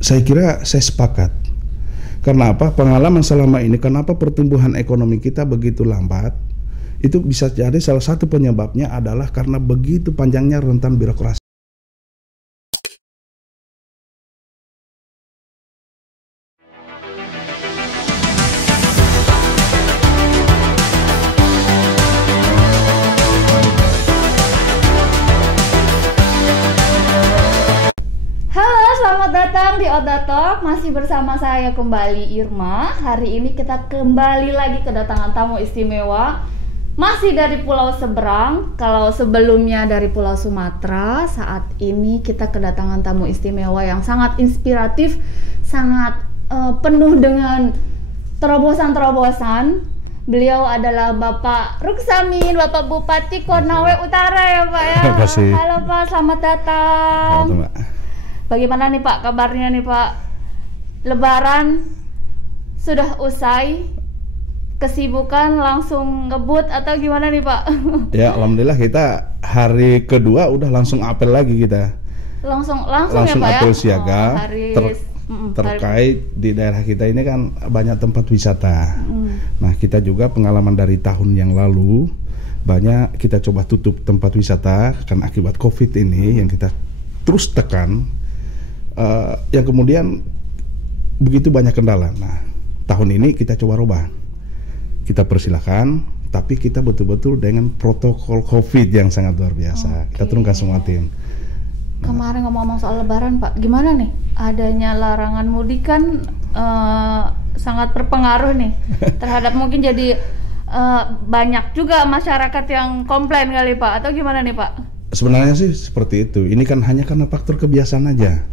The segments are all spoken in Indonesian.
Saya kira saya sepakat. Karena apa? Pengalaman selama ini, kenapa pertumbuhan ekonomi kita begitu lambat? Itu bisa jadi salah satu penyebabnya adalah karena begitu panjangnya rentan birokrasi. Selamat datang di Oda Talk, masih bersama saya kembali Irma. Hari ini kita kembali lagi kedatangan tamu istimewa, masih dari pulau seberang. Kalau sebelumnya dari Pulau Sumatera, saat ini kita kedatangan tamu istimewa yang sangat inspiratif, sangat penuh dengan terobosan-terobosan. Beliau adalah Bapak Ruksamin, Bapak Bupati Konawe Utara ya Pak ya. Terima kasih. Halo Pak, selamat datang. Selamat, Mbak. Bagaimana nih Pak kabarnya nih Pak? Lebaran sudah usai, kesibukan langsung ngebut atau gimana nih Pak? Ya alhamdulillah kita hari kedua udah langsung apel lagi kita. Langsung ya Pak ya? Apel siaga terkait di daerah kita ini kan banyak tempat wisata. Nah kita juga pengalaman dari tahun yang lalu banyak kita coba tutup tempat wisata karena akibat COVID ini yang kita terus tekan. Yang kemudian begitu banyak kendala. Nah, tahun ini kita coba rubah. Kita persilahkan, tapi kita betul-betul dengan protokol COVID yang sangat luar biasa. Kita turunkan semua tim. Kemarin ngomong-ngomong soal Lebaran, Pak, gimana nih? Adanya larangan mudik kan sangat berpengaruh nih terhadap mungkin jadi banyak juga masyarakat yang komplain kali Pak, atau gimana nih Pak? Sebenarnya sih seperti itu. Ini kan hanya karena faktor kebiasaan aja.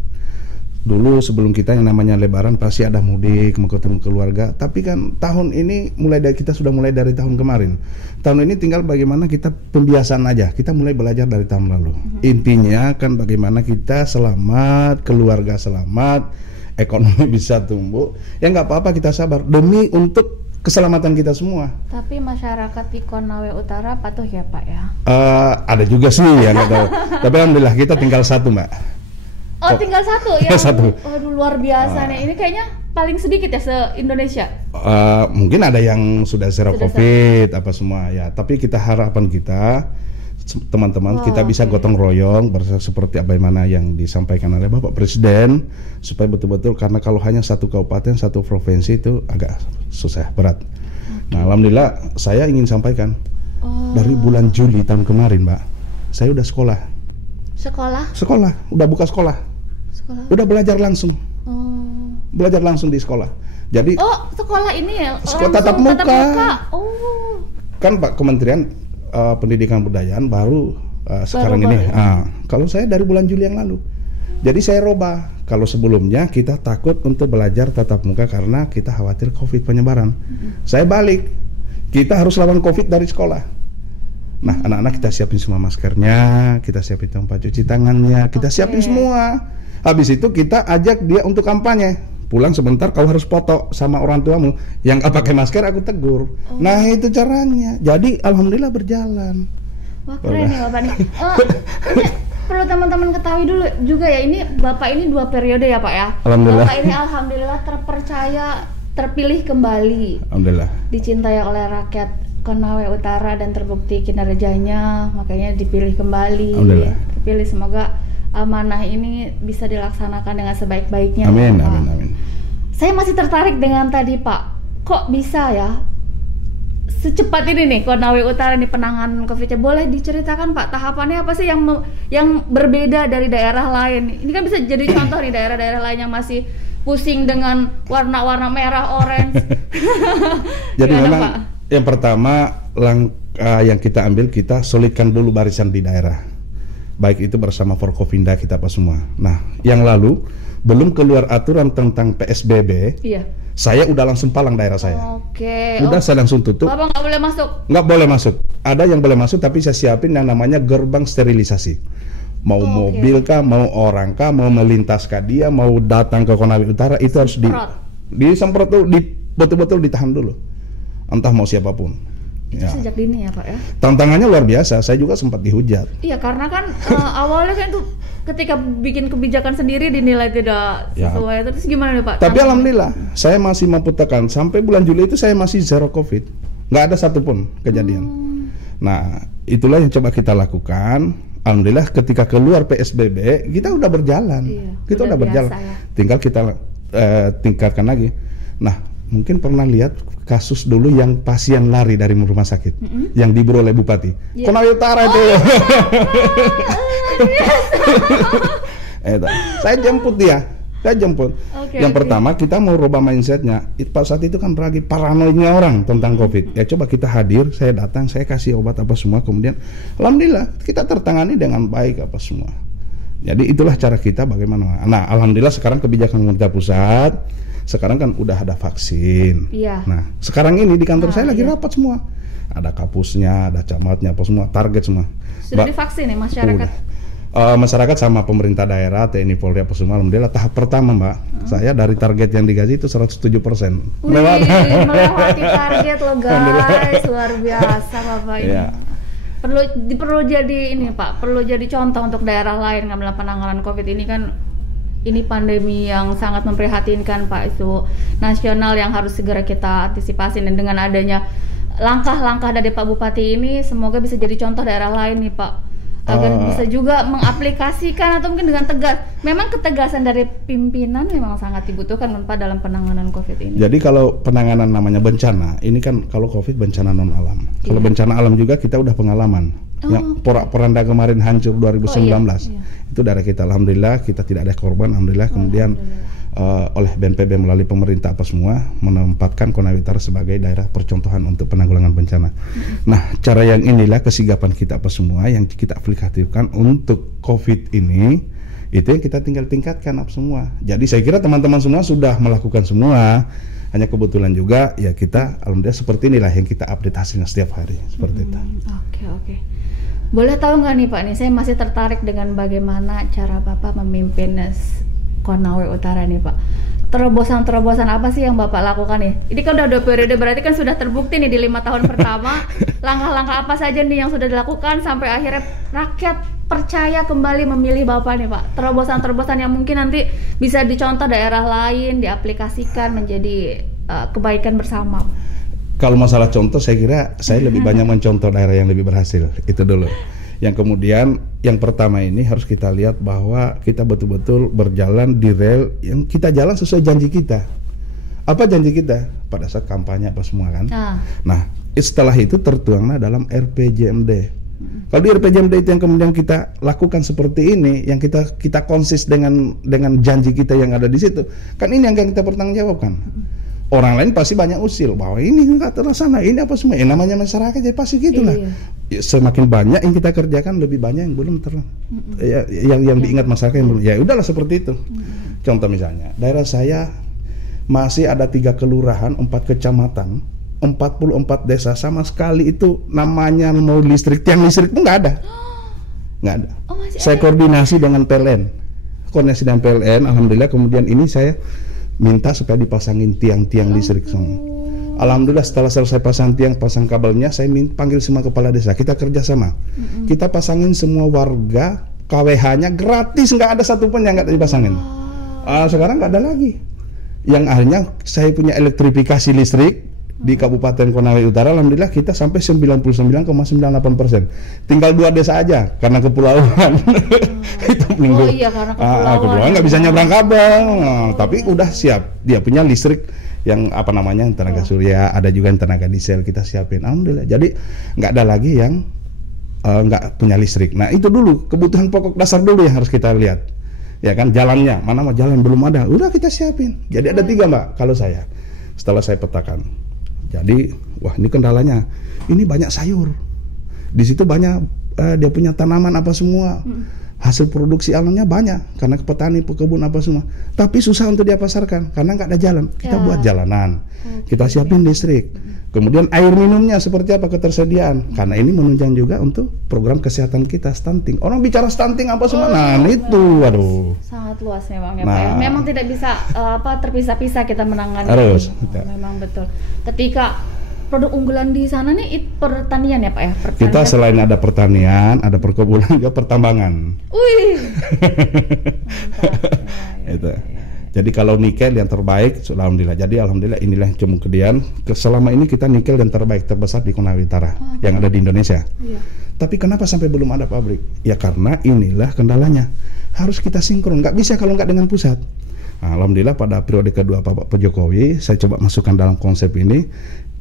Dulu sebelum kita yang namanya Lebaran pasti ada mudik, mau ketemu keluarga. Tapi kan tahun ini kita sudah mulai dari tahun kemarin. Tahun ini tinggal bagaimana kita pembiasaan aja. Kita mulai belajar dari tahun lalu. Intinya kan bagaimana kita selamat, keluarga selamat, ekonomi bisa tumbuh. Ya nggak apa-apa, kita sabar demi untuk keselamatan kita semua. Tapi masyarakat di Konawe Utara patuh ya Pak ya? Ada juga sih ya nggak tahu. Tapi alhamdulillah kita tinggal satu Mbak. Oh tinggal satu ya? Satu. Waduh luar biasa nih. Ini kayaknya paling sedikit ya se-Indonesia. Mungkin ada yang sudah zero COVID apa semua ya. Tapi kita harapan kita teman-teman kita bisa gotong royong seperti bagaimana yang disampaikan oleh Bapak Presiden supaya betul-betul, karena kalau hanya satu kabupaten satu provinsi itu agak susah berat. Nah alhamdulillah saya ingin sampaikan dari bulan Juli tahun kemarin Mbak, saya udah sekolah udah buka sekolah. Udah belajar langsung belajar langsung di sekolah. Jadi sekolah ini ya sekolah tatap muka. Kan Pak Kementerian Pendidikan Budayaan baru sekarang ini. Kalau saya dari bulan Juli yang lalu. Jadi saya robah. Kalau sebelumnya kita takut untuk belajar tatap muka karena kita khawatir COVID penyebaran. Saya balik. Kita harus lawan COVID dari sekolah. Nah, anak-anak kita siapin semua maskernya, kita siapin tempat cuci tangannya, kita siapin semua. Habis itu kita ajak dia untuk kampanye. Pulang sebentar kau harus foto sama orang tuamu. Yang nggak pakai masker aku tegur. Nah itu caranya. Jadi alhamdulillah berjalan. Wah keren ya Bapak nih. Ini perlu teman-teman ketahui dulu juga ya, ini Bapak ini 2 periode ya Pak ya. Alhamdulillah. Bapak ini alhamdulillah terpercaya, terpilih kembali. Alhamdulillah. Dicintai oleh rakyat Konawe Utara dan terbukti kinerjanya, makanya dipilih kembali. Alhamdulillah. Terpilih, semoga amanah ini bisa dilaksanakan dengan sebaik-baiknya. Amin, Pak. amin. Saya masih tertarik dengan tadi Pak, kok bisa ya secepat ini nih Konawe Utara ini penanganan COVID-nya? Boleh diceritakan Pak tahapannya apa sih yang berbeda dari daerah lain? Ini kan bisa jadi contoh nih daerah-daerah lain yang masih pusing dengan warna-warna merah, orange. Jadi gimana, memang Pak? Yang pertama langkah yang kita ambil, kita solidkan dulu barisan di daerah. Baik itu bersama Forkopimda kita apa semua. Nah, yang lalu belum keluar aturan tentang PSBB. Iya. Saya udah langsung palang daerah saya. Oke. Udah saya langsung tutup. Bapak nggak boleh masuk. Nggak boleh masuk. Ada yang boleh masuk tapi saya siapin yang namanya gerbang sterilisasi. Mau mobil kah, mau orang kah, mau melintas kah dia, mau datang ke Konawe Utara itu harus disemprot tuh, betul-betul ditahan dulu. Entah mau siapapun. Itu sejak dini ya Pak ya? Tantangannya luar biasa, saya juga sempat dihujat. Iya karena kan awalnya kan tuh ketika bikin kebijakan sendiri dinilai tidak sesuai, terus gimana nih Pak? Tapi alhamdulillah, saya masih mampu tekan, sampai bulan Juli itu saya masih zero COVID. Nggak ada satupun kejadian. Nah, itulah yang coba kita lakukan. Alhamdulillah ketika keluar PSBB, kita udah berjalan. Kita udah berjalan. Ya. Tinggal kita tingkatkan lagi. Nah, mungkin pernah lihat kasus dulu yang pasien lari dari rumah sakit yang diburu oleh Bupati. Konawe Utara itu. Saya jemput dia. Yang pertama kita mau rubah mindsetnya. Saat itu kan lagi paranoidnya orang tentang COVID. Ya coba kita hadir, saya datang, saya kasih obat apa semua. Kemudian alhamdulillah kita tertangani dengan baik apa semua. Jadi itulah cara kita bagaimana. Nah alhamdulillah sekarang kebijakan pemerintah pusat. Sekarang kan udah ada vaksin. Nah, sekarang ini di kantor saya lagi rapat semua. Ada kapusnya, ada camatnya, apa semua, target semua. Sudah divaksin ya masyarakat? Masyarakat sama pemerintah daerah, TNI, Polri, apa semua. Alhamdulillah tahap pertama Mbak, saya dari target yang digaji itu 107%. Melewati target loh guys, luar biasa Bapak ini. Perlu jadi ini Pak, perlu jadi contoh untuk daerah lain ngambil penanganan COVID ini kan. Ini pandemi yang sangat memprihatinkan Pak, isu nasional yang harus segera kita antisipasi, dan dengan adanya langkah-langkah dari Pak Bupati ini semoga bisa jadi contoh daerah lain nih Pak, agar bisa juga mengaplikasikan atau mungkin dengan tegas. Memang ketegasan dari pimpinan memang sangat dibutuhkan Pak dalam penanganan COVID ini. Jadi kalau penanganan namanya bencana, ini kan kalau COVID bencana non alam. Kalau bencana alam juga kita udah pengalaman. Yang porak-poranda kemarin hancur 2019 itu daerah kita, alhamdulillah kita tidak ada korban, alhamdulillah. Kemudian oleh BNPB melalui pemerintah apa semua menempatkan Konawe Utara sebagai daerah percontohan untuk penanggulangan bencana. Nah cara yang inilah kesigapan kita apa semua yang kita aplikasikan untuk COVID ini, itu yang kita tinggal tingkatkan apa semua. Jadi saya kira teman-teman semua sudah melakukan semua, hanya kebetulan juga ya kita alhamdulillah seperti inilah yang kita update hasilnya setiap hari seperti itu. Oke. Boleh tahu nggak nih Pak, nih saya masih tertarik dengan bagaimana cara Bapak memimpin Konawe Utara nih Pak. Terobosan-terobosan apa sih yang Bapak lakukan nih? Ini kan udah 2 periode, berarti kan sudah terbukti nih di 5 tahun pertama. Langkah-langkah apa saja nih yang sudah dilakukan sampai akhirnya rakyat percaya kembali memilih Bapak nih Pak? Terobosan-terobosan yang mungkin nanti bisa dicontoh daerah lain, diaplikasikan menjadi kebaikan bersama. Kalau masalah contoh, saya kira saya lebih banyak mencontoh daerah yang lebih berhasil, itu dulu. Yang kemudian, yang pertama ini harus kita lihat bahwa kita betul-betul berjalan di rel yang kita jalan sesuai janji kita. Apa janji kita? Pada saat kampanye apa semua kan. Nah, setelah itu tertuanglah dalam RPJMD. Kalau di RPJMD itu yang kemudian kita lakukan seperti ini, yang kita konsis dengan janji kita yang ada di situ, kan ini yang kita pertanggungjawabkan. Orang lain pasti banyak usil bahwa ini nggak terlaksana, ini apa semua. Namanya masyarakat jadi pasti gitulah. Ya, semakin banyak yang kita kerjakan, lebih banyak yang belum yang diingat masyarakat yang belum. Ya udahlah seperti itu. Contoh misalnya, daerah saya masih ada 3 kelurahan, 4 kecamatan, 44 desa sama sekali itu namanya mau listrik, tiang listrik pun nggak ada. Saya koordinasi dengan PLN, alhamdulillah. Kemudian ini saya minta supaya dipasangin tiang-tiang listrik semua. Alhamdulillah setelah selesai pasang tiang, pasang kabelnya, saya panggil semua kepala desa, kita kerjasama. Kita pasangin semua warga, KWH-nya gratis, nggak ada satupun yang nggak dipasangin. Sekarang nggak ada lagi. Yang akhirnya saya punya elektrifikasi listrik di Kabupaten Konawe Utara, alhamdulillah kita sampai 99,98%. Tinggal 2 desa aja karena kepulauan. Itu minggu. Karena kepulauan nggak bisa nyebrang kabel. Tapi udah siap. Dia punya listrik yang tenaga surya, ada juga yang tenaga diesel kita siapin. Alhamdulillah. Jadi nggak ada lagi yang nggak punya listrik. Nah itu dulu kebutuhan pokok dasar dulu yang harus kita lihat. Ya kan, jalannya mana mau jalan belum ada, udah kita siapin. Jadi ada 3 Mbak kalau saya. Setelah saya petakan. Jadi, wah ini kendalanya, ini banyak sayur, di situ banyak dia punya tanaman apa semua, hasil produksi alamnya banyak karena petani, pekebun apa semua. Tapi susah untuk dia pasarkan karena nggak ada jalan. Kita buat jalanan, kita siapin listrik. Kemudian air minumnya seperti apa ketersediaan? Karena ini menunjang juga untuk program kesehatan kita, stunting. Orang bicara stunting apa semua, itu, waduh. Sangat luas memang ya Pak. Memang tidak bisa terpisah-pisah kita menangani. Harus. Memang betul. Ketika produk unggulan di sana nih pertanian ya Pak ya? Pertanian. Kita selain ada pertanian, ada perkebunan juga pertambangan. Wih. Itu. Jadi kalau nikel yang terbaik, alhamdulillah. Jadi alhamdulillah inilah kemudian selama ini kita nikel yang terbaik terbesar di Konawe Utara yang ada di Indonesia. Iya. Tapi kenapa sampai belum ada pabrik? Ya karena inilah kendalanya. Harus kita sinkron. Nggak bisa kalau nggak dengan pusat. Nah, alhamdulillah pada periode kedua Pak Jokowi, saya coba masukkan dalam konsep ini.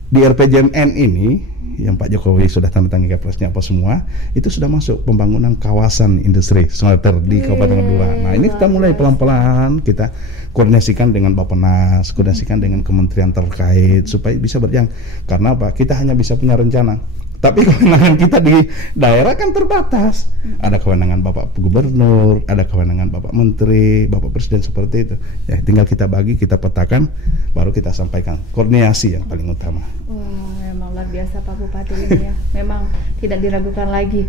Di RPJMN ini yang Pak Jokowi sudah tanda tangan kepresnya apa semua, itu sudah masuk pembangunan kawasan industri smelter di Kabupaten Kedua. Nah ini kita mulai pelan-pelan kita koordinasikan dengan Bappenas, koordinasikan dengan kementerian terkait supaya bisa berjalan. Karena apa? Kita hanya bisa punya rencana, tapi kewenangan kita di daerah kan terbatas. Ada kewenangan Bapak Gubernur, ada kewenangan Bapak Menteri, Bapak Presiden seperti itu. Ya tinggal kita bagi, kita petakan, baru kita sampaikan. Koordinasi yang paling utama. Wah, memang luar biasa Pak Bupati ini ya. Memang tidak diragukan lagi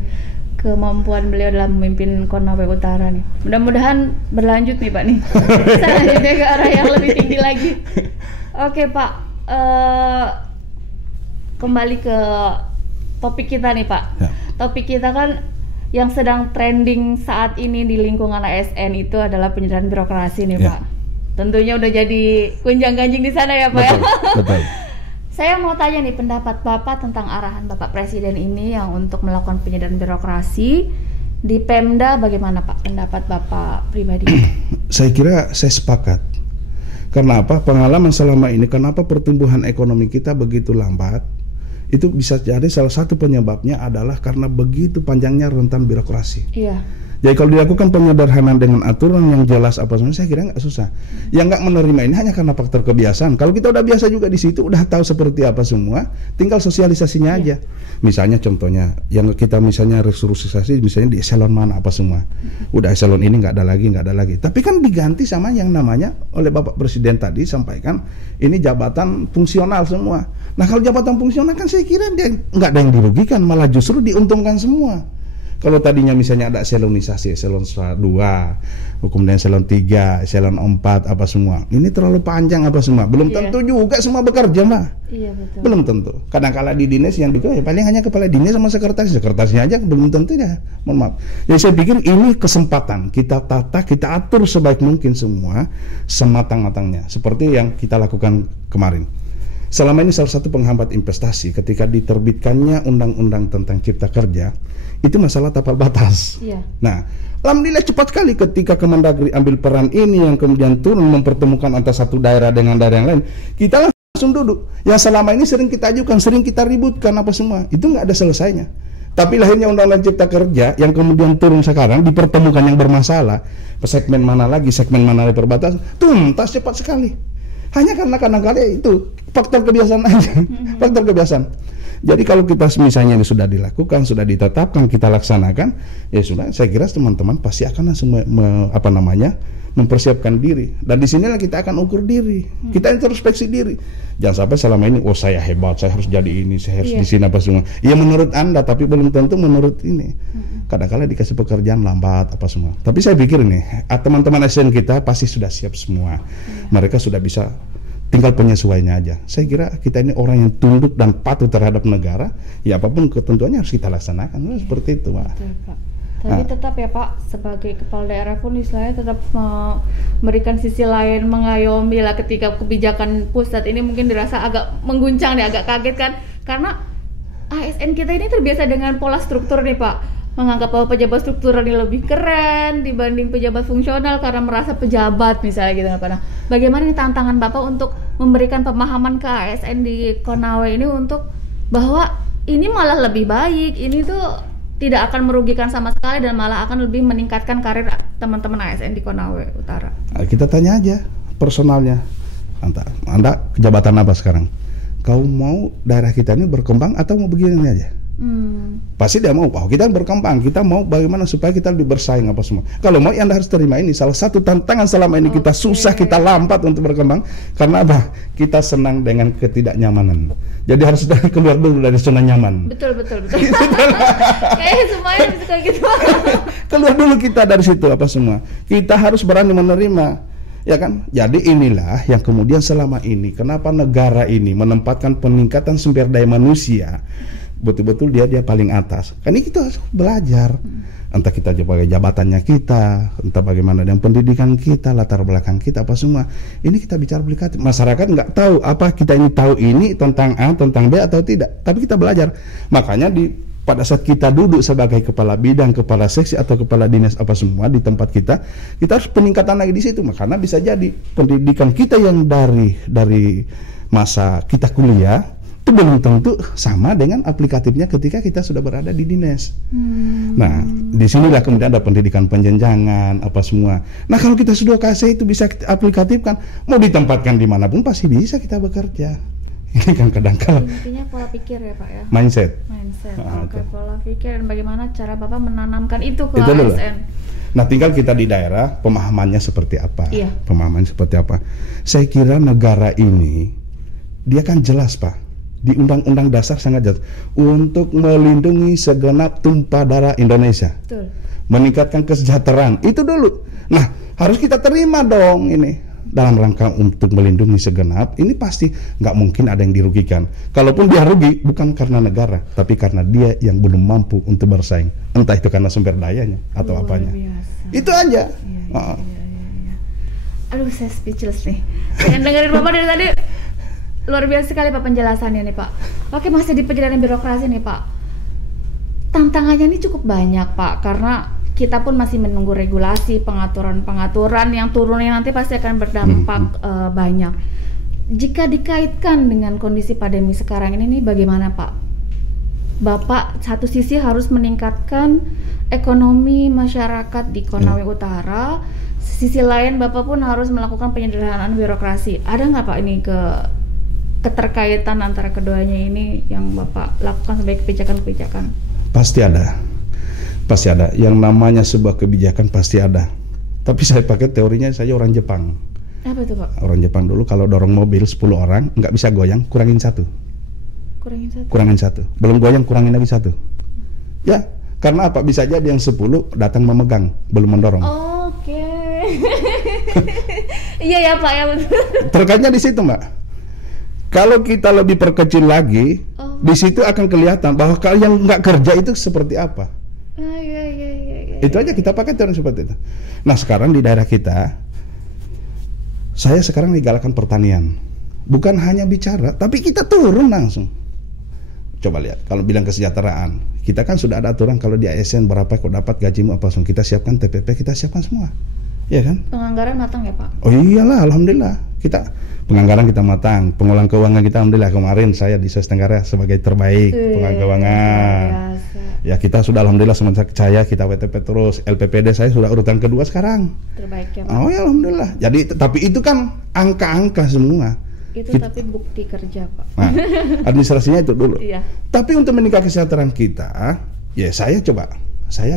kemampuan beliau dalam memimpin Konawe Utara nih. Mudah-mudahan berlanjut nih Pak nih. Selanjutnya ke arah yang lebih tinggi lagi. Oke Pak, kembali ke topik kita nih Pak. Ya. Topik kita kan yang sedang trending saat ini di lingkungan ASN itu adalah penyederhanaan birokrasi nih Pak. Tentunya udah jadi gunjang-ganjing di sana ya Pak. Betul, ya. Betul. Saya mau tanya nih pendapat Bapak tentang arahan Bapak Presiden ini yang untuk melakukan penyederhanaan birokrasi di Pemda, bagaimana Pak pendapat Bapak pribadi? Saya kira saya sepakat. Karena apa? Pengalaman selama ini, kenapa pertumbuhan ekonomi kita begitu lambat? Itu bisa jadi salah satu penyebabnya adalah karena begitu panjangnya rentan birokrasi. Iya. Jadi kalau dilakukan penyederhanaan dengan aturan yang jelas apa semua, saya kira nggak susah. Yang nggak menerima ini hanya karena faktor kebiasaan. Kalau kita udah biasa juga di situ, udah tahu seperti apa semua, tinggal sosialisasinya aja. Misalnya contohnya, yang kita misalnya restrukturisasi, misalnya di eselon mana apa semua, udah eselon ini nggak ada lagi. Tapi kan diganti sama yang namanya oleh Bapak Presiden tadi sampaikan, ini jabatan fungsional semua. Nah kalau jabatan fungsional kan saya kira dia nggak ada yang dirugikan, malah justru diuntungkan semua. Kalau tadinya misalnya ada eselonisasi, eselon 2, kemudian eselon 3, eselon 4, apa semua. Ini terlalu panjang apa semua. Belum tentu juga semua bekerja, Mbak. Iya, betul. Belum tentu. Kadang-kala di dinas yang itu ya paling hanya kepala dinas sama sekretaris. Sekretarisnya aja belum tentu ya. Mohon maaf. Jadi saya pikir ini kesempatan. Kita tata, kita atur sebaik mungkin semua sematang-matangnya. Seperti yang kita lakukan kemarin. Selama ini salah satu penghambat investasi ketika diterbitkannya undang-undang tentang cipta kerja itu masalah tapal batas. Iya. Nah, alhamdulillah cepat sekali ketika Kemendagri ambil peran ini yang kemudian turun mempertemukan antara satu daerah dengan daerah yang lain, kita langsung duduk. Yang selama ini sering kita ajukan, sering kita ributkan apa semua, itu nggak ada selesainya. Tapi lahirnya undang-undang cipta kerja yang kemudian turun sekarang dipertemukan yang bermasalah, segmen mana lagi perbatasan, tuntas cepat sekali. Hanya karena kadang-kadang itu faktor kebiasaan aja, faktor kebiasaan. Jadi kalau kita misalnya ini sudah dilakukan, sudah ditetapkan, kita laksanakan, ya sudah. Saya kira teman-teman pasti akan langsung mempersiapkan diri. Dan di sinilah kita akan ukur diri, kita introspeksi diri. Jangan sampai selama ini, oh saya hebat, saya harus jadi ini, saya harus di sini apa semua. Ya menurut Anda, tapi belum tentu menurut ini. Kadang-kadang dikasih pekerjaan lambat apa semua. Tapi saya pikir nih, teman-teman ASN kita pasti sudah siap semua. Mereka sudah bisa. Tinggal penyesuaiannya aja. Saya kira kita ini orang yang tunduk dan patuh terhadap negara. Ya apapun ketentuannya harus kita laksanakan. Seperti itu, Pak. Betul, Pak. Tapi tetap ya Pak, sebagai kepala daerah pun istilahnya tetap memberikan sisi lain, mengayomi lah ketika kebijakan pusat ini mungkin dirasa agak mengguncang nih, agak kaget kan. Karena ASN kita ini terbiasa dengan pola struktur nih Pak. Menganggap bahwa pejabat struktural ini lebih keren dibanding pejabat fungsional karena merasa pejabat misalnya gitu. Nah, bagaimana nih tantangan Bapak untuk memberikan pemahaman ke ASN di Konawe ini untuk bahwa ini malah lebih baik, ini tuh tidak akan merugikan sama sekali dan malah akan lebih meningkatkan karir teman-teman ASN di Konawe Utara. Kita tanya aja personalnya, Anda jabatan apa sekarang? Kau mau daerah kita ini berkembang atau mau begini aja? Pasti dia mau, kita berkembang, kita mau bagaimana supaya kita lebih bersaing apa semua. Kalau mau, Anda harus terima ini. Salah satu tantangan selama ini kita susah, kita lambat untuk berkembang. Karena apa? Kita senang dengan ketidaknyamanan. Jadi harus keluar dulu dari zona nyaman. Betul. Kayaknya semuanya bisa kayak gitu. Keluar dulu kita dari situ apa semua. Kita harus berani menerima. Ya kan? Jadi inilah yang kemudian selama ini kenapa negara ini menempatkan peningkatan sumber daya manusia betul-betul dia paling atas. Kan ini kita harus belajar. Entah kita sebagai jabatannya kita, entah bagaimana dengan pendidikan kita, latar belakang kita apa semua. Ini kita bicara aplikatif. Masyarakat nggak tahu apa kita ini tahu ini tentang A, tentang B atau tidak. Tapi kita belajar. Makanya pada saat kita duduk sebagai kepala bidang, kepala seksi atau kepala dinas apa semua di tempat kita harus peningkatan lagi di situ. Karena bisa jadi pendidikan kita yang dari masa kita kuliah itu belum tentu sama dengan aplikatifnya ketika kita sudah berada di dinas. Nah, disinilah kemudian ada pendidikan penjenjangan apa semua. Nah, kalau kita sudah kasih itu bisa kita aplikatifkan, mau ditempatkan dimanapun pasti bisa kita bekerja. Ini kan kadang-kala intinya pola pikir ya Pak ya. Mindset. Oke, pola pikir dan bagaimana cara Bapak menanamkan itu ke ASN. Nah, tinggal kita di daerah pemahamannya seperti apa. Iya. Pemahamannya seperti apa. Saya kira negara ini dia kan jelas Pak. Di Undang-Undang Dasar sangat jelas untuk melindungi segenap tumpah darah Indonesia. Betul. Meningkatkan kesejahteraan. Itu dulu. Nah, harus kita terima dong ini. Dalam rangka untuk melindungi segenap, ini pasti nggak mungkin ada yang dirugikan. Kalaupun dia rugi, bukan karena negara, tapi karena dia yang belum mampu untuk bersaing. Entah itu karena sumber dayanya atau apanya. Biasa. Itu aja. Iya. Aduh, saya speechless nih. Pengen dengerin Bapak dari tadi. Luar biasa sekali Pak penjelasannya nih Pak. Oke, masih di perjalanan birokrasi nih Pak. Tantangannya ini cukup banyak Pak, karena kita pun masih menunggu regulasi, pengaturan yang turunnya nanti pasti akan berdampak banyak. Jika dikaitkan dengan kondisi pandemi sekarang ini nih, bagaimana Pak? Bapak satu sisi harus meningkatkan ekonomi masyarakat di Konawe Utara, sisi lain Bapak pun harus melakukan penyederhanaan birokrasi. Ada nggak Pak ini keterkaitan antara keduanya ini yang Bapak lakukan sebagai kebijakan-kebijakan? Pasti ada. Yang namanya sebuah kebijakan pasti ada. Tapi saya pakai teorinya saya orang Jepang. Apa itu Pak? Orang Jepang dulu kalau dorong mobil 10 orang nggak bisa goyang, kurangin satu. Belum goyang, kurangin lagi satu. Ya, karena apa? Bisa jadi yang 10 datang memegang, belum mendorong. Oke. Iya ya Pak ya betul. Terkaitnya di situ Mbak. Kalau kita lebih perkecil lagi, di situ akan kelihatan bahwa kalau yang nggak kerja itu seperti apa. Iya. Itu aja kita pakai teori seperti itu. Nah sekarang di daerah kita, saya sekarang digalakan pertanian. Bukan hanya bicara, tapi kita turun langsung. Coba lihat, kalau bilang kesejahteraan, kita kan sudah ada aturan kalau di ASN berapa kok dapat gajimu apa langsung kita siapkan TPP, kita siapkan semua. Iya kan? Penganggaran matang ya Pak? Oh iyalah, alhamdulillah. Kita penganggaran kita matang, pengolahan keuangan kita alhamdulillah kemarin saya di Sulawesi Tenggara sebagai terbaik pengolahan keuangan. Ya kita sudah alhamdulillah semenjak saya kita WTP terus, LPPD saya sudah urutan kedua sekarang. Terbaik ya Pak? Oh ya alhamdulillah. Jadi tapi itu kan angka-angka semua. Itu tapi bukti kerja Pak. Nah, administrasinya itu dulu. Iya. Tapi untuk meningkatkan kesejahteraan kita, ya saya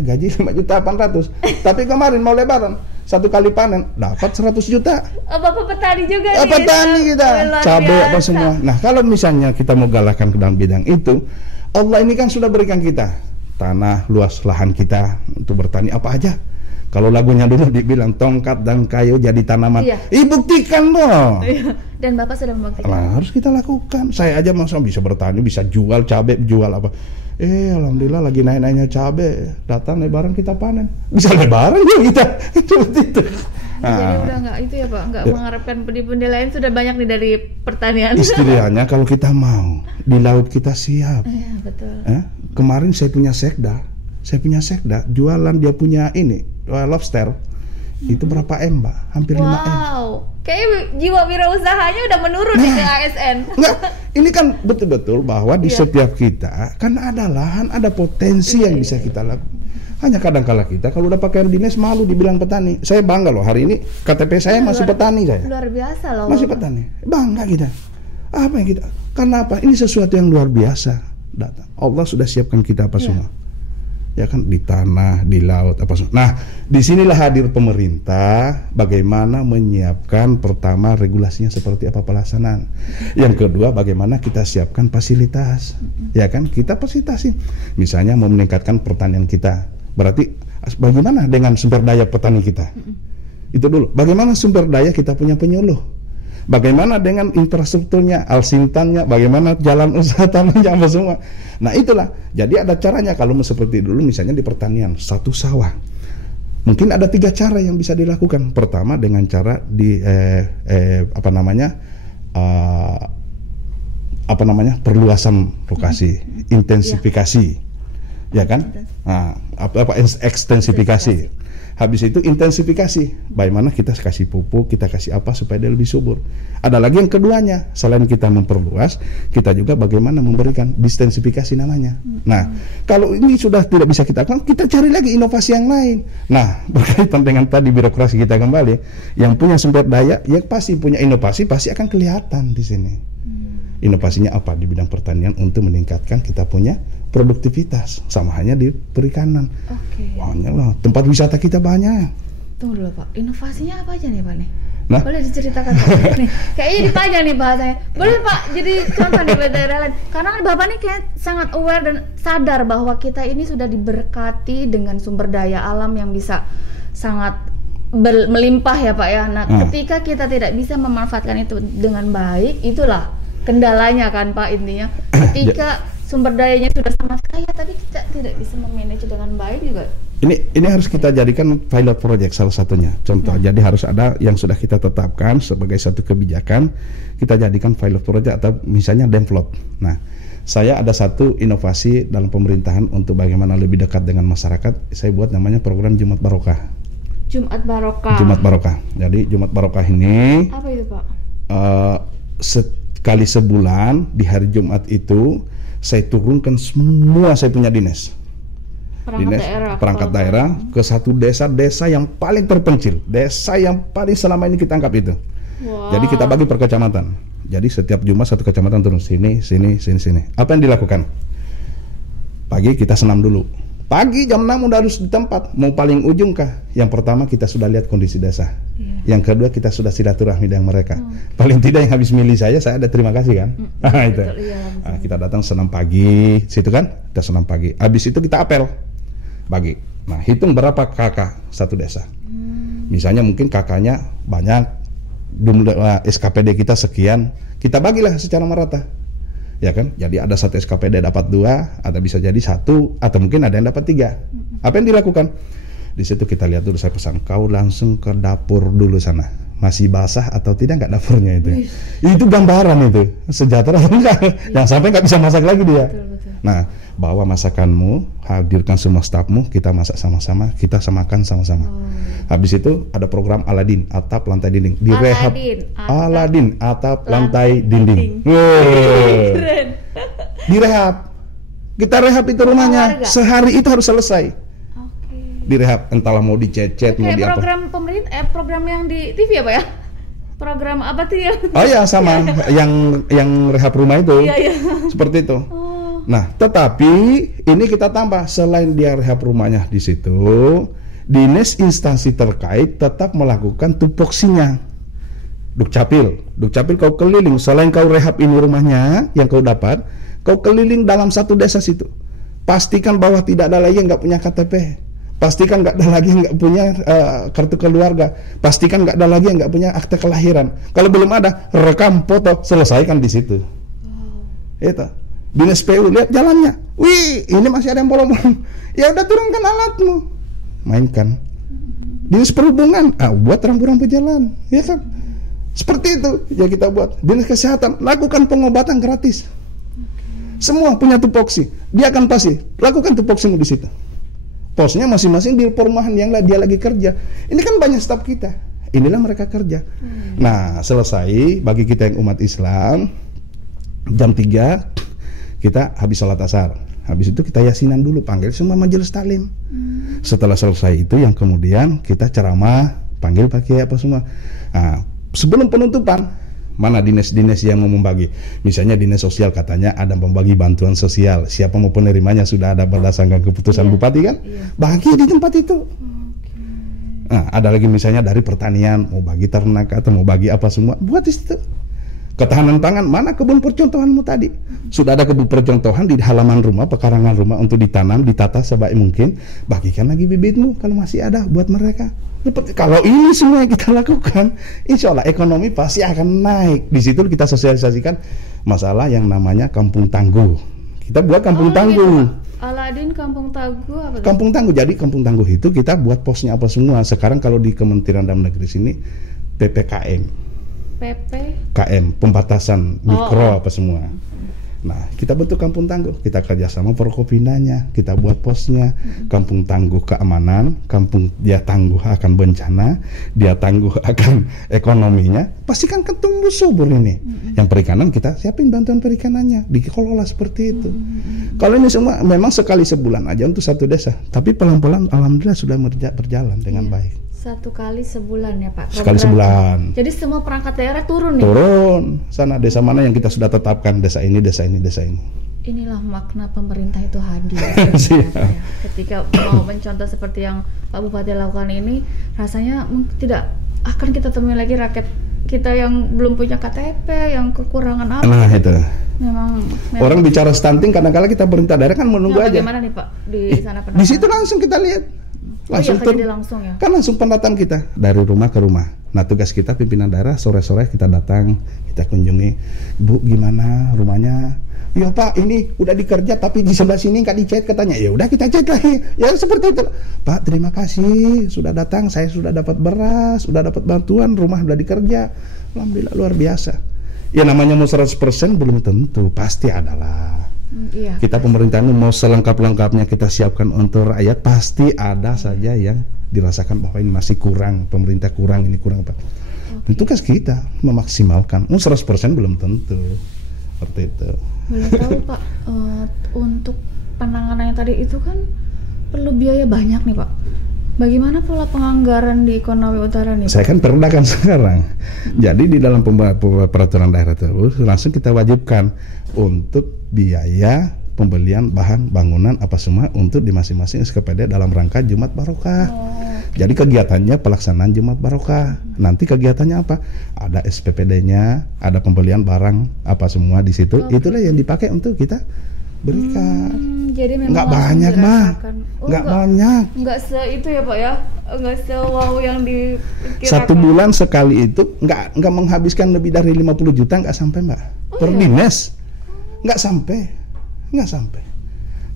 gaji 5.800.000. Tapi kemarin mau lebaran, 1 kali panen dapat 100 juta. Bapak petani juga nih. Petani kita, cabai apa semua. Nah, kalau misalnya kita mau galakkan ke dalam bidang itu, Allah ini kan sudah berikan kita tanah, luas lahan kita untuk bertani apa aja. Kalau lagunya dulu dibilang tongkat dan kayu jadi tanaman. Iya. Buktikan dong. Iya. Dan Bapak sudah membuktikan. Nah, harus kita lakukan. Saya aja masa bisa bertani, bisa jual cabai, jual apa. Alhamdulillah lagi naik-naiknya cabai. Datang lebaran kita panen. Bisa lebaran juga kita. Itu. Jadi udah nggak itu ya Pak, nggak mengharapkan pundi-pundi lain, sudah banyak nih dari pertanian. Istilahnya kalau kita mau, di laut kita siap. Iya betul. Kemarin saya punya sekda, jualan dia punya ini lobster. Itu berapa M Mbak? Hampir 5 M. Wow, kayak jiwa wirausahanya udah menurun nih ke ASN. Enggak, ini kan betul-betul bahwa di setiap kita kan ada lahan, ada potensi yang bisa kita lakukan. Hanya kadang-kala kita kalau udah pakaian dinas malu dibilang petani. Saya bangga loh hari ini KTP saya masih petani saya. Luar biasa loh. Masih petani. Bangga kita. Apa yang kita? Karena apa? Ini sesuatu yang luar biasa. Datang. Allah sudah siapkan kita apa semua. Ya kan di tanah, di laut apa semua. Nah, disinilah hadir pemerintah bagaimana menyiapkan pertama regulasinya seperti apa pelaksanaan. Yang kedua bagaimana kita siapkan fasilitas. Ya kan? Kita fasilitasi. Misalnya mau meningkatkan pertanian kita. Berarti bagaimana dengan sumber daya petani kita? Itu dulu. Bagaimana sumber daya kita punya penyuluh? Bagaimana dengan infrastrukturnya, alsintannya, bagaimana jalan usaha tanahnya, apa semua. Nah itulah. Jadi ada caranya kalau seperti dulu misalnya di pertanian, satu sawah. Mungkin ada 3 cara yang bisa dilakukan. Pertama dengan cara perluasan lokasi, intensifikasi, ya kan? Ekstensifikasi. Habis itu intensifikasi. Bagaimana kita kasih pupuk, kita kasih apa supaya dia lebih subur. Ada lagi yang keduanya, selain kita memperluas, kita juga bagaimana memberikan distensifikasi namanya. Nah, kalau ini sudah tidak bisa kita lakukan, kita cari lagi inovasi yang lain. Nah, berkaitan dengan tadi birokrasi kita kembali, yang punya sumber daya, ya pasti punya inovasi, pasti akan kelihatan di sini. Inovasinya apa di bidang pertanian untuk meningkatkan kita punya produktivitas, sama hanya di perikanan. Banyak lah, tempat wisata kita banyak. Tunggu dulu Pak, inovasinya apa aja nih Pak nih? Nah? Boleh diceritakan Pak? Nih, kayaknya dipanjang nih bahasanya. Boleh Pak, jadi contoh nih buat daerah lain. Karena kan Bapak nih kayak sangat aware dan sadar bahwa kita ini sudah diberkati dengan sumber daya alam yang bisa sangat melimpah ya Pak ya. Nah, ketika kita tidak bisa memanfaatkan itu dengan baik, itulah kendalanya kan Pak intinya. Ketika sumber dayanya sudah sangat kaya tapi kita tidak bisa memanage dengan baik juga. Ini harus kita jadikan pilot project salah satunya. Contoh, jadi harus ada yang sudah kita tetapkan sebagai satu kebijakan, kita jadikan pilot project atau misalnya develop. Nah, saya ada satu inovasi dalam pemerintahan untuk bagaimana lebih dekat dengan masyarakat. Saya buat namanya program Jumat Barokah. Jumat Barokah. Jumat Barokah. Jadi Jumat Barokah ini apa itu Pak? Sekali sebulan di hari Jumat itu saya turunkan semua saya punya dinas perangkat daerah ke satu desa yang paling terpencil, desa yang paling selama ini kita anggap itu. Jadi kita bagi per kecamatan. Jadi setiap Jumat satu kecamatan turun sini. Apa yang dilakukan? Pagi kita senam dulu. Pagi jam 6 udah harus di tempat. Mau paling ujung kah? Yang pertama kita sudah lihat kondisi desa. Yang kedua kita sudah silaturahmi dengan mereka. Paling tidak yang habis milih saya ada terima kasih kan. Itu. Kita datang senam pagi, situ kan? Kita senam pagi. Habis itu kita apel bagi. Nah, hitung berapa kakak satu desa. Misalnya mungkin kakaknya banyak, jumlah SKPD kita sekian, kita bagilah secara merata. Ya kan? Jadi ada satu SKPD dapat 2, ada bisa jadi 1, atau mungkin ada yang dapat 3. Apa yang dilakukan? Di situ kita lihat dulu, saya pesan kau langsung ke dapur dulu sana. Masih basah atau tidak nggak dapurnya itu? Itu gambaran itu, sejahtera atau enggak? Jangan sampai nggak bisa masak lagi dia. Betul. Nah, bawa masakanmu, hadirkan semua stafmu, kita masak sama-sama, kita samakan sama-sama. Habis itu ada program Aladin, atap lantai dinding, direhab. Aladin, atap lantai dinding. Direhab. Kita rehab itu rumahnya, sehari itu harus selesai. Direhab, entahlah mau dicecet, mau di apa. Program pemerintah, program yang di TV apa ya? Program apa tuh ya? Oh ya sama, yang rehab rumah itu. Iya. Seperti itu. Nah, tetapi ini kita tambah, selain dia rehab rumahnya di situ, dinas instansi terkait tetap melakukan tupoksinya. Dukcapil kau keliling, selain kau rehab ini rumahnya yang kau dapat, kau keliling dalam satu desa situ. Pastikan bahwa tidak ada lagi yang nggak punya KTP. Pastikan nggak ada lagi yang nggak punya kartu keluarga. Pastikan nggak ada lagi yang nggak punya akte kelahiran. Kalau belum ada, rekam, foto, selesaikan di situ. Itu. Dinas PU lihat jalannya. Wih, ini masih ada yang bolong-bolong. Ya udah turunkan alatmu, mainkan. Dinas Perhubungan, buat rambu-rambu jalan, ya kan? Seperti itu ya kita buat. Dinas Kesehatan, lakukan pengobatan gratis. Semua punya tupoksi, dia akan pasti lakukan tupoksimu di situ. Posnya masing-masing di perumahan yang dia lagi kerja. Ini kan banyak staf kita. Inilah mereka kerja. Nah, selesai bagi kita yang umat Islam, jam 3 kita habis sholat asar. Habis itu kita yasinan dulu, panggil semua majelis taklim. Setelah selesai itu yang kemudian kita ceramah, panggil pakai apa semua. Nah, sebelum penutupan, mana dinas-dinas yang mau membagi? Misalnya dinas sosial katanya ada membagi bantuan sosial. Siapa mau penerimanya sudah ada berdasarkan keputusan bupati kan? Bagi di tempat itu. Nah, ada lagi misalnya dari pertanian mau bagi ternak atau mau bagi apa semua, buat di situ. Ketahanan pangan, mana kebun percontohanmu tadi? Sudah ada kebun percontohan di halaman rumah, pekarangan rumah untuk ditanam, ditata sebaik mungkin. Bagikan lagi bibitmu kalau masih ada buat mereka. Seperti kalau ini semua yang kita lakukan, insya Allah ekonomi pasti akan naik. Di situ kita sosialisasikan masalah yang namanya kampung tangguh. Kita buat kampung tangguh. Aladin Kampung Tangguh apa itu? Kampung tangguh. Jadi kampung tangguh itu kita buat posnya apa semua. Sekarang kalau di Kementerian Dalam Negeri sini PPKM. KM, pembatasan mikro apa semua. Nah, kita bentuk kampung tangguh, kita kerjasama Forkopimdanya, kita buat posnya. Kampung tangguh keamanan, kampung dia tangguh akan bencana, dia tangguh akan ekonominya, pasti kan tumbuh subur ini. Yang perikanan kita siapin bantuan perikanannya, dikelola seperti itu. Kalau ini semua memang sekali sebulan aja untuk satu desa, tapi pelan-pelan alhamdulillah sudah berjalan dengan baik. Satu kali sebulan ya Pak? Sekali sebulan. Jadi semua perangkat daerah turun nih? Turun. Sana desa mana yang kita sudah tetapkan, desa ini, desa ini, desa ini. Inilah makna pemerintah itu hadir. Ya. Ketika mau mencontoh seperti yang Pak Bupati lakukan ini, rasanya tidak akan kita temui lagi rakyat kita yang belum punya KTP, yang kekurangan apa. Nah itu. Memang orang bicara stunting, kadang-kadang kita perintah daerah kan menunggu aja. Bagaimana nih Pak di sana? Di situ langsung kita lihat. Langsung langsung ya? Kan langsung pendataan kita dari rumah ke rumah. Nah tugas kita pimpinan daerah sore-sore kita datang, kita kunjungi, Bu gimana rumahnya? Ya Pak ini udah dikerja tapi di sebelah sini nggak dicat katanya. Ya udah kita cat lagi. Ya seperti itu. Pak terima kasih sudah datang, saya sudah dapat beras, sudah dapat bantuan, rumah udah dikerja. Alhamdulillah luar biasa. Ya namanya mau 100% belum tentu, pasti adalah. Iya. Kita pemerintahan mau selengkap-lengkapnya kita siapkan untuk rakyat, pasti ada saja yang dirasakan bahwa ini masih kurang, pemerintah kurang, ini kurang apa. Itu tugas kita memaksimalkan. 100% belum tentu. Seperti itu. Boleh tahu Pak, untuk penanganan yang tadi itu kan perlu biaya banyak nih Pak. Bagaimana pola penganggaran di Konawe Utara nih Pak? Saya kan perdakan sekarang. Jadi di dalam peraturan daerah tersebut langsung kita wajibkan untuk biaya pembelian bahan bangunan apa semua untuk di masing-masing SKPD dalam rangka Jumat Barokah. Jadi kegiatannya pelaksanaan Jumat Barokah. Nanti kegiatannya apa? Ada SPPD-nya, ada pembelian barang apa semua di situ. Itulah yang dipakai untuk kita berikan. Jadi memang nggak banyak mah, nggak banyak. Nggak itu ya Pak ya, nggak wow yang dikirakan. Satu bulan sekali itu nggak menghabiskan lebih dari 50 juta nggak sampai Mbak. Per dinas nggak sampai.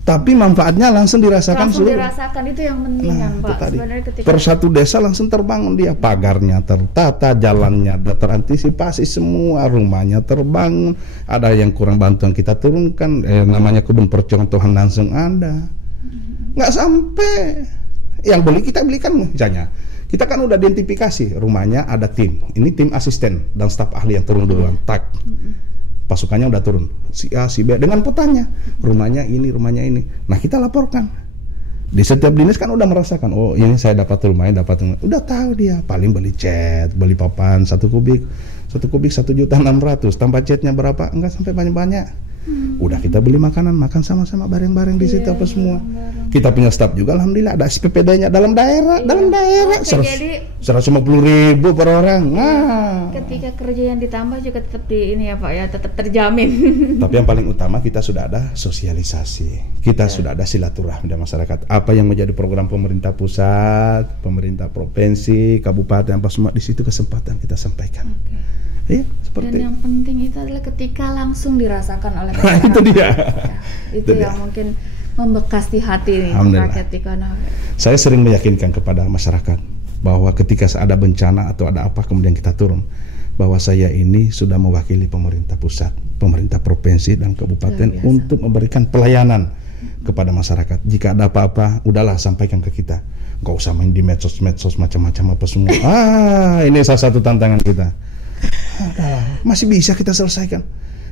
Tapi manfaatnya langsung dirasakan seluruh. Dirasakan itu yang penting kan Pak. Sebenarnya per satu desa langsung terbangun dia, pagarnya tertata, jalannya terantisipasi, semua rumahnya terbangun. Ada yang kurang bantuan kita turunkan, namanya kebun percontohan langsung ada. Nggak sampai. Yang beli kita belikan misalnya. Kita kan udah identifikasi rumahnya ada tim. Ini tim asisten dan staf ahli yang turun duluan. Tak. Pasukannya udah turun, si A, si B dengan petanya, rumahnya ini. Nah kita laporkan. Di setiap dinas kan udah merasakan, oh ini saya dapat rumahnya, udah tahu dia. Paling beli cat, beli papan 1 kubik 1.600.000, tambah catnya berapa? Enggak sampai banyak. Udah kita beli makanan, makan sama-sama bareng-bareng di situ apa semua. Kita punya staf juga, alhamdulillah ada SPPD-nya dalam daerah, jadi 150.000 per orang. Nah, ketika kerja yang ditambah juga tetap di ini ya Pak ya, tetap terjamin. Tapi yang paling utama kita sudah ada sosialisasi, kita sudah ada silaturahmi dengan masyarakat. Apa yang menjadi program pemerintah pusat, pemerintah provinsi, kabupaten apa semua di situ kesempatan kita sampaikan. Iya, seperti. Dan yang penting itu adalah ketika langsung dirasakan oleh masyarakat. Nah, itu dia. Itu yang mungkin membekas di hati rakyat di Konawe. Saya sering meyakinkan kepada masyarakat bahwa ketika ada bencana atau ada apa kemudian kita turun, bahwa saya ini sudah mewakili pemerintah pusat, pemerintah provinsi dan kabupaten untuk memberikan pelayanan kepada masyarakat. Jika ada apa-apa, udahlah sampaikan ke kita. Nggak usah main di medsos macam-macam apa semua. Ini salah satu tantangan kita. Masih bisa kita selesaikan.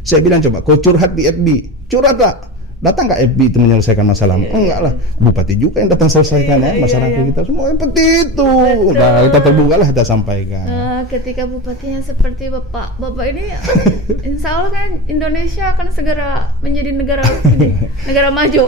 Saya bilang coba kau curhat di FB, curhatlah Datang nggak FB itu menyelesaikan masalah? Enggak lah, bupati juga yang datang selesaikan masyarakat kita semua seperti itu. Nah, kita terbuka lah, kita sampaikan. Ketika bupatinya seperti bapak ini, insya Allah kan Indonesia akan segera menjadi negara maju.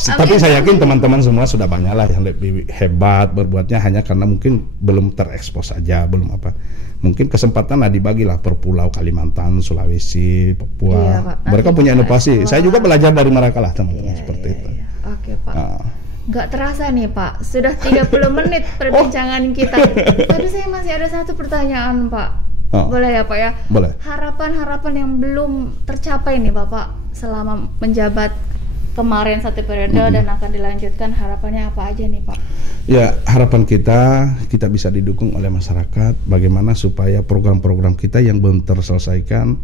Tapi saya yakin teman-teman semua sudah banyak lah yang lebih hebat berbuatnya, hanya karena mungkin belum terekspos aja, belum apa. Mungkin kesempatan dibagilah per pulau, Kalimantan, Sulawesi, Papua. Iya, Pak. Mereka punya inovasi. Saya juga belajar dari mereka lah, teman-teman, seperti itu. Oke, Pak. Nggak terasa nih, Pak. Sudah 30 menit perbincangan kita. Tapi saya masih ada satu pertanyaan, Pak. Boleh ya, Pak ya? Boleh. Harapan-harapan yang belum tercapai nih, Bapak, selama menjabat kemarin 1 periode dan akan dilanjutkan, harapannya apa aja nih, Pak? Ya, harapan kita bisa didukung oleh masyarakat, bagaimana supaya program-program kita yang belum terselesaikan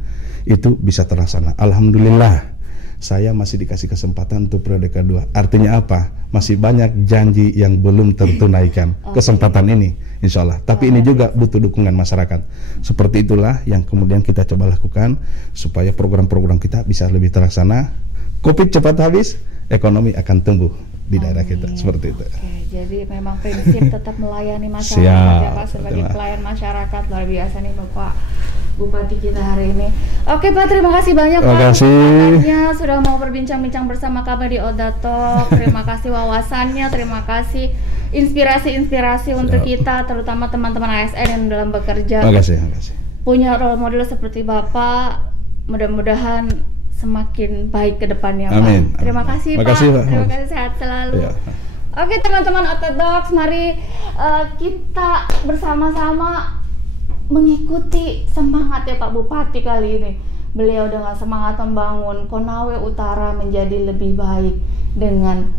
itu bisa terlaksana. Alhamdulillah, saya masih dikasih kesempatan untuk periode kedua. Artinya apa? Masih banyak janji yang belum tertunaikan. Kesempatan ini, insya Allah. Tapi ini juga butuh dukungan masyarakat. Seperti itulah yang kemudian kita coba lakukan supaya program-program kita bisa lebih terlaksana. Covid cepat habis, ekonomi akan tumbuh di daerah kita, seperti itu. Oke, jadi memang prinsip tetap melayani masyarakat ya Pak, sebagai pelayan masyarakat. Luar biasa nih Bapak Bupati kita hari ini. Oke Pak, terima kasih banyak Pak. Terima kasih sudah mau berbincang-bincang bersama kami di Oda Talk. Terima kasih wawasannya, terima kasih inspirasi untuk kita, terutama teman-teman ASN yang dalam bekerja. Terima kasih. Punya role model seperti Bapak, mudah-mudahan semakin baik ke depannya, Pak. Amin. Terima kasih, Pak. Terima kasih, sehat selalu. Ya. Oke, teman-teman Ortodoks, mari kita bersama-sama mengikuti semangat ya Pak Bupati kali ini. Beliau dengan semangat membangun Konawe Utara menjadi lebih baik dengan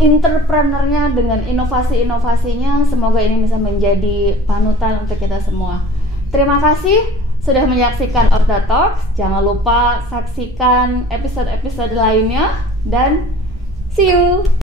entrepreneurnya, dengan inovasi-inovasinya. Semoga ini bisa menjadi panutan untuk kita semua. Terima kasih sudah menyaksikan Orda Talks. Jangan lupa saksikan episode-episode lainnya dan see you.